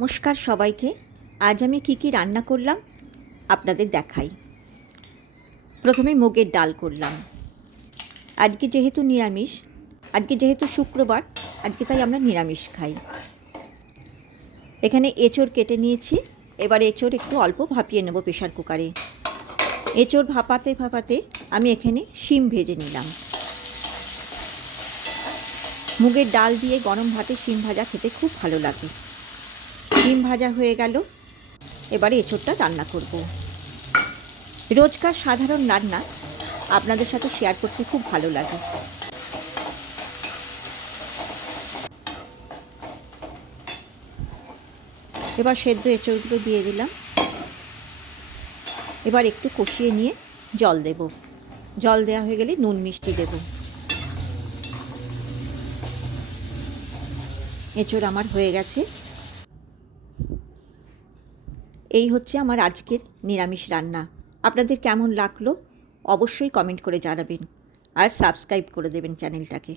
নমস্কার সবাইকে। আজ আমি কি কি রান্না করলাম আপনাদের দেখাই। প্রথমে মুগের ডাল করলাম। আজকে যেহেতু নিরামিষ, আজকে যেহেতু শুক্রবার, আজকে তাই আমরা নিরামিষ খাই। এখানে এঁচড় কেটে নিয়েছি, এবার এঁচড় একটু অল্প ভাপিয়ে নেব প্রেশার কুকারে। এঁচড় ভাপাতে ভাপাতে আমি এখানে শিম ভেজে নিলাম। মুগের ডাল দিয়ে গরম ভাতে শিম ভাজা খেতে খুব ভালো লাগে। ডিম ভাজা হয়ে গেল। এবারে এঁচোড়টা রান্না করব। রোজকার সাধারণ রান্না আপনাদের সাথে শেয়ার করতে খুব ভালো লাগে। এবার সেদ্ধ এঁচোড়গুলো দিয়ে দিলাম। এবার একটু কষিয়ে নিয়ে জল দেব। জল দেওয়া হয়ে গেলে নুন মিষ্টি দেব। এঁচোড় আমার হয়ে গেছে। এই হচ্ছে আমার আজকের নিরামিষ রান্না। আপনাদের কেমন লাগল? অবশ্যই কমেন্ট করে জানাবেন। আর সাবস্ক্রাইব করে দেবেন চ্যানেলটাকে।